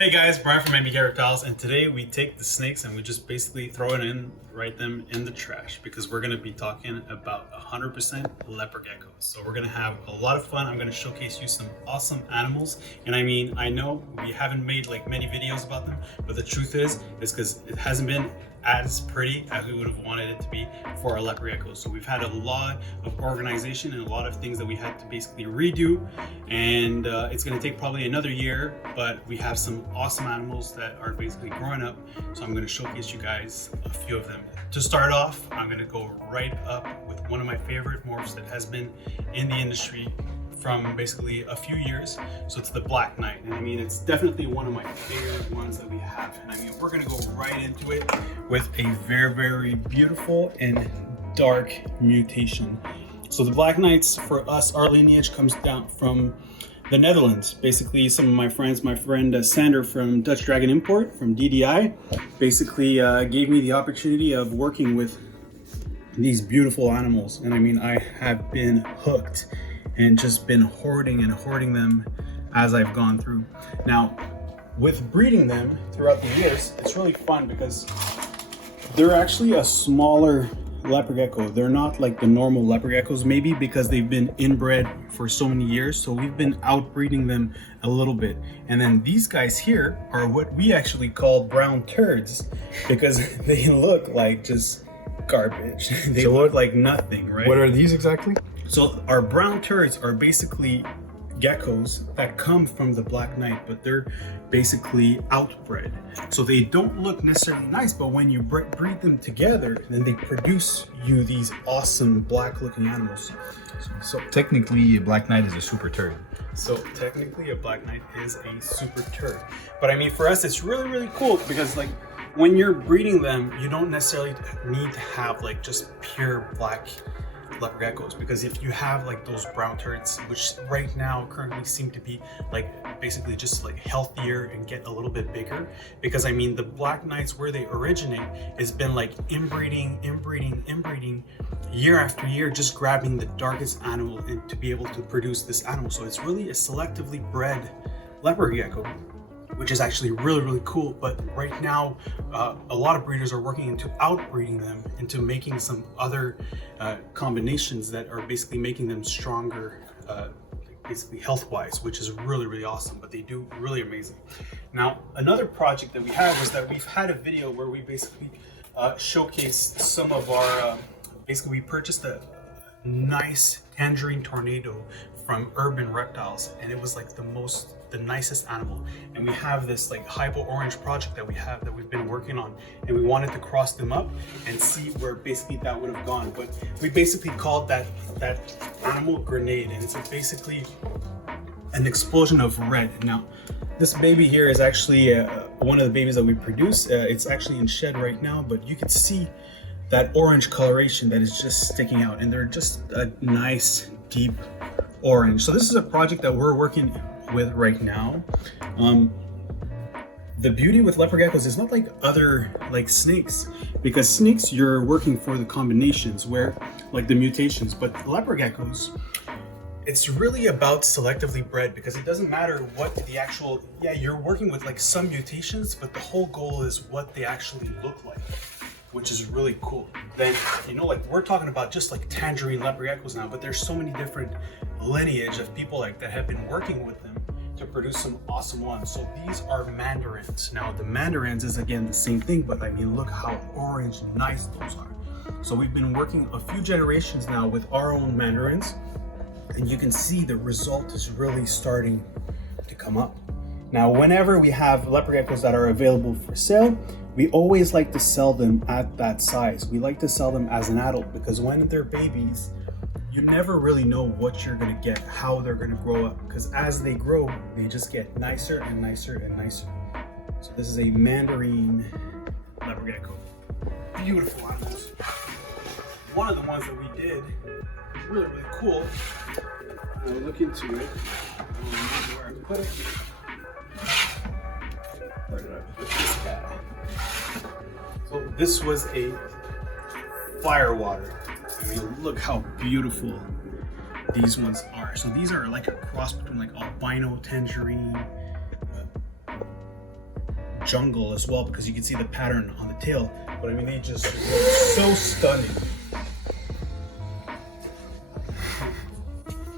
Hey guys, Brian from MB Reptiles, and today we take the snakes and we just basically throw it in, write them in the trash because we're going to be talking about 100% leopard geckos. So we're going to have a lot of fun. I'm going to showcase you some awesome animals. And I mean, I know we haven't made like many videos about them, but the truth is because it hasn't been as pretty as we would have wanted it to be for our leopard geckos. So we've had a lot of organization and a lot of things that we had to basically redo, and it's going to take probably another year, but we have some awesome animals that are basically growing up. So I'm going to showcase you guys a few of them. To start off, I'm going to go right up with one of my favorite morphs that has been in the industry from basically a few years. So it's the Black Knight, and I mean, it's definitely one of my favorite ones that we have. And I mean, we're gonna go right into it with a very beautiful and dark mutation. So the Black Knights, for us, our lineage comes down from the Netherlands. Basically, some of my friends, my friend Sander from Dutch Dragon Import from DDI, basically gave me the opportunity of working with these beautiful animals. And I mean, I have been hooked and just been hoarding them as I've gone through. Now, with breeding them throughout the years, it's really fun because they're actually a smaller leopard gecko. They're not like the normal leopard geckos, maybe because they've been inbred for so many years. So we've been outbreeding them a little bit. And then these guys here are what we actually call brown turds because they look like just garbage. They look like nothing, right? What are these exactly? So our brown turds are basically geckos that come from the Black Knight, but they're basically outbred. So they don't look necessarily nice, but when you breed them together, then they produce you these awesome black looking animals. So technically a Black Knight is a super turd. So technically a Black Knight is a super turd. But I mean, for us, it's really cool because like when you're breeding them, you don't necessarily need to have like just pure black leopard geckos, because if you have like those brown turds, which right now currently seem to be like basically just like healthier and get a little bit bigger, because I mean the Black Knights, where they originate, has been like inbreeding year after year, just grabbing the darkest animal and to be able to produce this animal. So it's really a selectively bred leopard gecko, which is actually really cool. But right now, a lot of breeders are working into outbreeding them, into making some other combinations that are basically making them stronger, basically health-wise, which is really awesome. But they do really amazing. Now, another project that we had was that we've had a video where we basically showcased some of our, basically we purchased a nice Tangerine tornado from Urban Reptiles, and it was like the nicest animal. And we have this like hypo orange project that we've been working on, and we wanted to cross them up and see where basically that would have gone. But we basically called that animal Grenade, and it's basically an explosion of red. Now this baby here is actually one of the babies that we produce. It's actually in shed right now, but you can see that orange coloration that is just sticking out, and they're just a nice deep orange. So this is a project that we're working with right now. The beauty with leopard geckos is not like other like snakes, because snakes you're working for the combinations where like the mutations, but leopard geckos, it's really about selectively bred, because it doesn't matter what the actual, you're working with like some mutations, but the whole goal is what they actually look like, which is really cool. Then, you know, like we're talking about just like Tangerine leopard geckos now, but there's so many different lineage of people like that have been working with them to produce some awesome ones. So these are Mandarins. Now the Mandarins is again the same thing, but I mean, look how orange nice those are. So we've been working a few generations now with our own Mandarins, and you can see the result is really starting to come up. Now, whenever we have leopard geckos that are available for sale, we always like to sell them at that size. We like to sell them as an adult, because when they're babies, you never really know what you're gonna get, how they're gonna grow up, because as they grow, they just get nicer and nicer. So this is a Mandarin leopard gecko. Beautiful animals. One of the ones that we did, really cool. I'll look into it. Where I put it. Where did I put this guy? So this was a firewater. I mean, look how beautiful these ones are. So these are like a cross between like albino Tangerine, jungle as well, because you can see the pattern on the tail. But I mean, they just look so stunning.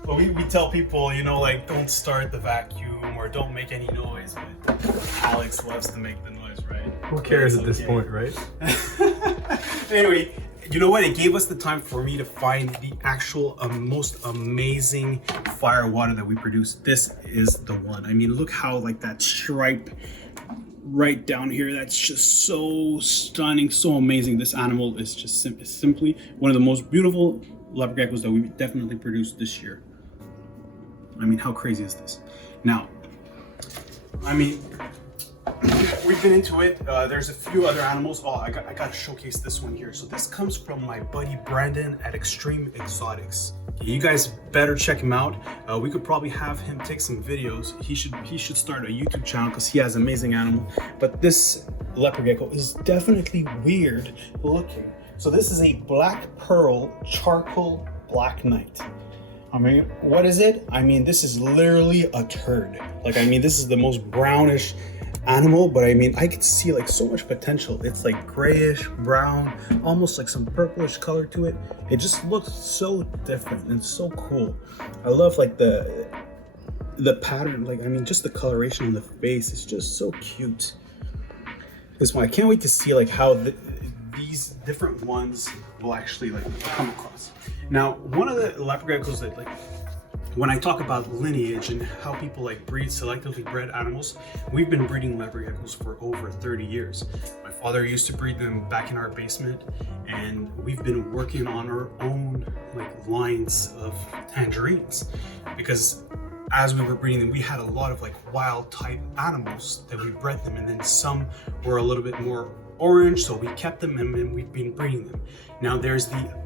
But we tell people, you know, like, don't start the vacuum or don't make any noise, but Alex loves to make the noise, right? Who cares at this point, right? Anyway, you know what? It gave us the time for me to find the actual most amazing fire water that we produce. This is the one. I mean, look how like that stripe right down here. That's just so stunning, so amazing. This animal is just simply one of the most beautiful leopard geckos that we definitely produced this year. I mean, how crazy is this? Now, I mean, we've been into it. There's a few other animals. Oh, I gotta showcase this one here. So this comes from my buddy Brandon at Extreme Exotics. You guys better check him out. We could probably have him take some videos. He should start a YouTube channel because he has amazing animal. But this leopard gecko is definitely weird looking. So this is a black pearl charcoal black knight. I mean, what is it? I mean, this is literally a turd. Like, I mean, this is the most brownish animal, but I mean, I could see like so much potential. It's like grayish brown, almost like some purplish color to it. It just looks so different and so cool. I love like the pattern. Like, I mean, just the coloration on the face is just so cute. This one, I can't wait to see like how these different ones will actually like come across. Now, one of the leopard geckos that, like, when I talk about lineage and how people like breed selectively bred animals, we've been breeding leopard geckos for over 30 years. My father used to breed them back in our basement, and we've been working on our own like lines of tangerines, because as we were breeding them, we had a lot of like wild type animals that we bred them, and then some were a little bit more orange, so we kept them and we've been breeding them. Now there's the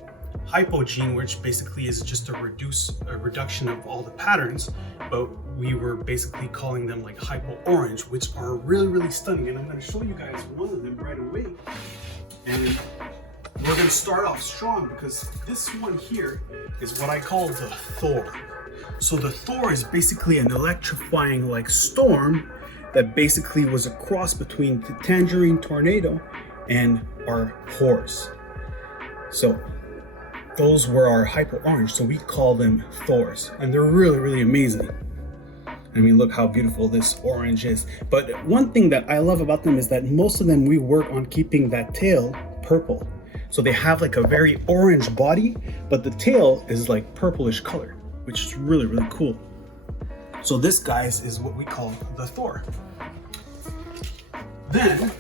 hypo gene, which basically is just a reduction of all the patterns, but we were basically calling them like hypo orange, which are really, really stunning. And I'm going to show you guys one of them right away. And we're going to start off strong because this one here is what I call the Thor. So the Thor is basically an electrifying like storm that basically was a cross between the Tangerine tornado and our horse. So those were our hyper orange, so we call them Thors, and they're really, really amazing. I mean, look how beautiful this orange is. But one thing that I love about them is that most of them we work on keeping that tail purple. So they have like a very orange body, but the tail is like purplish color, which is really, really cool. So this, guys, is what we call the Thor. Then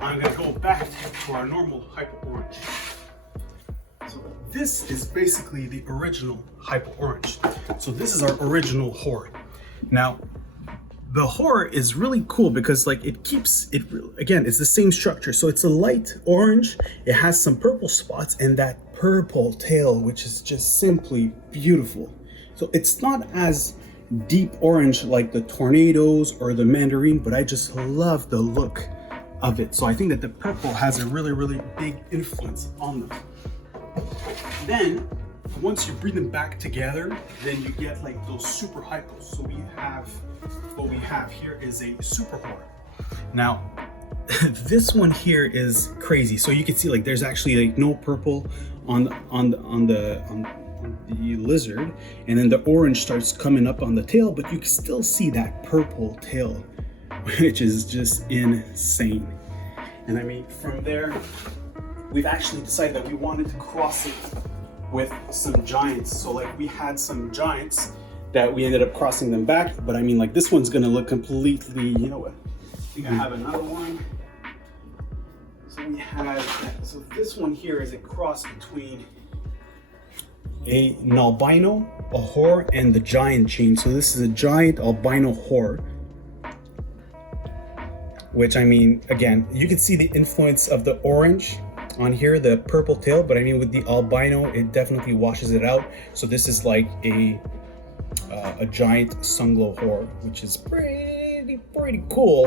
I'm gonna go back to our normal hyper orange. So this is basically the original hypo orange. So this is our original horde. Now, the horde is really cool because like it keeps it, again, it's the same structure. So it's a light orange, it has some purple spots and that purple tail, which is just simply beautiful. So it's not as deep orange like the tornadoes or the Mandarin, but I just love the look of it. So I think that the purple has a really, really big influence on them. Then once you breed them back together, then you get like those super hypos. So we have, what we have here is a super horde. Now this one here is crazy. So you can see like there's actually like no purple on the lizard, and then the orange starts coming up on the tail, but you can still see that purple tail, which is just insane. And I mean, from there we've actually decided that we wanted to cross it with some giants. So like we had some giants that we ended up crossing them back, but I mean like this one's gonna look completely, you know what, I think I have another one. So we have, so this one here is a cross between an albino, a whore, and the giant gene. So this is a giant albino whore, which I mean, again, you can see the influence of the orange on here, the purple tail, but I mean with the albino, it definitely washes it out. So this is like a giant sunglow whore, which is pretty cool.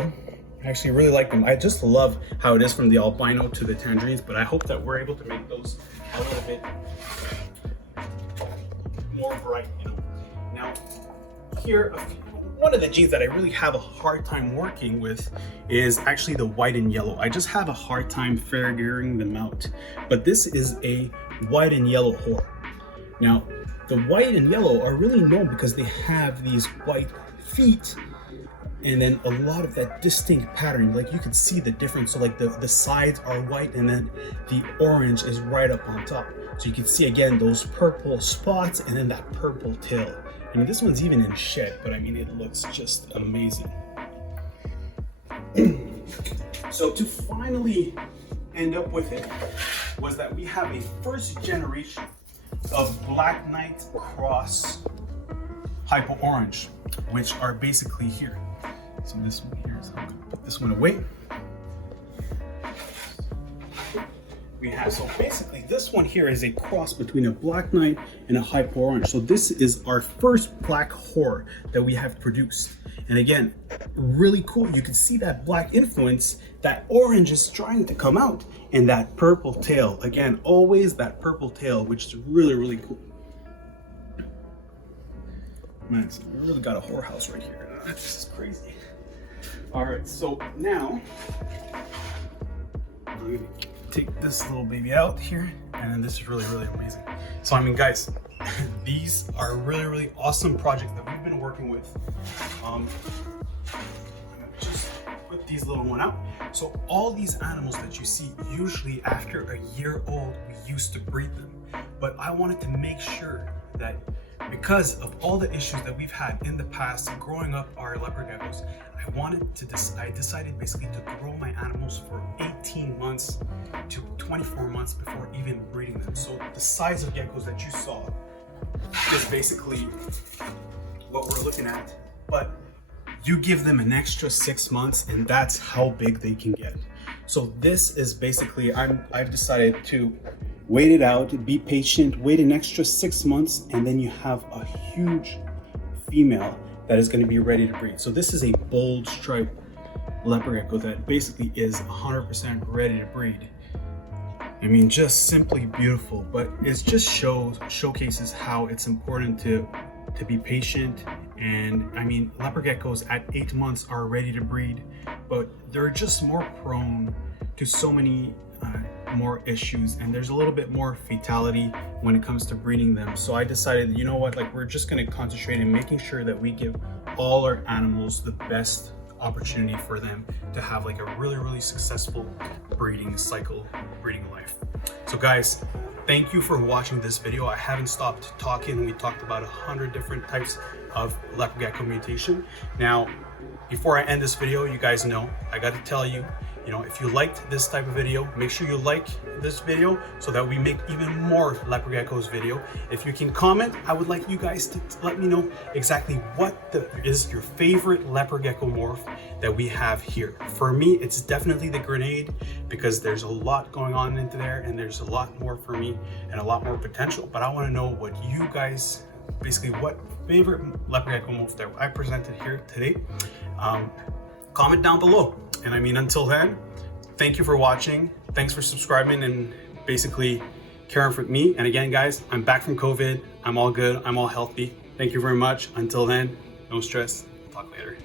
I actually really like them. I just love how it is from the albino to the tangerines, but I hope that we're able to make those a little bit more bright, you know. Now here, one of the genes that I really have a hard time working with is actually the white and yellow. I just have a hard time figuring them out. But this is a white and yellow whore. Now, the white and yellow are really known because they have these white feet and then a lot of that distinct pattern. Like you can see the difference. So like the sides are white and then the orange is right up on top. So you can see again those purple spots and then that purple tail. I mean, this one's even in shed, but I mean, it looks just amazing. So to finally end up with it was that we have a first generation of Black Knight cross hypo orange, which are basically here. So this one here is, I'm gonna put this one away. We have, so basically this one here is a cross between a Black Knight and a hypo orange. So this is our first black whore that we have produced. And again, really cool. You can see that black influence, that orange is trying to come out, and that purple tail. Again, always that purple tail, which is really, really cool. Man, so we really got a whorehouse right here. This is crazy. All right, so now I'm gonna take this little baby out here, and then this is really, really amazing. So I mean, guys, these are really, really awesome projects that we've been working with. I'm gonna just put these little one out. So all these animals that you see, usually after a year old, we used to breed them. But I wanted to make sure that because of all the issues that we've had in the past growing up our leopard geckos, I decided basically to grow my animals for 18 months to 24 months before even breeding them. So the size of geckos that you saw is basically what we're looking at, but you give them an extra 6 months and that's how big they can get. So this is basically, I've decided to wait it out, be patient, wait an extra 6 months, and then you have a huge female that is going to be ready to breed. So this is a bold stripe leopard gecko that basically is 100% ready to breed. I mean, just simply beautiful, but it just showcases how it's important to be patient. And I mean, leopard geckos at 8 months are ready to breed, but they're just more prone to so many more issues, and there's a little bit more fatality when it comes to breeding them. So I decided, you know what, like we're just going to concentrate in making sure that we give all our animals the best opportunity for them to have like a really, really successful breeding cycle, breeding life. So guys, thank you for watching this video. I haven't stopped talking. We talked about 100 different types of leopard gecko mutation. Now, before I end this video, you guys know, I got to tell you, if you liked this type of video, make sure you like this video so that we make even more leopard geckos video. If you can comment, I would like you guys to let me know exactly what is your favorite leopard gecko morph that we have here. For me, it's definitely the grenade because there's a lot going on into there and there's a lot more for me and a lot more potential. But I want to know what you guys, basically what favorite leopard gecko morph that I presented here today. Comment down below. And I mean, until then, thank you for watching. Thanks for subscribing and basically caring for me. And again, guys, I'm back from COVID. I'm all good. I'm all healthy. Thank you very much. Until then, no stress. Talk later.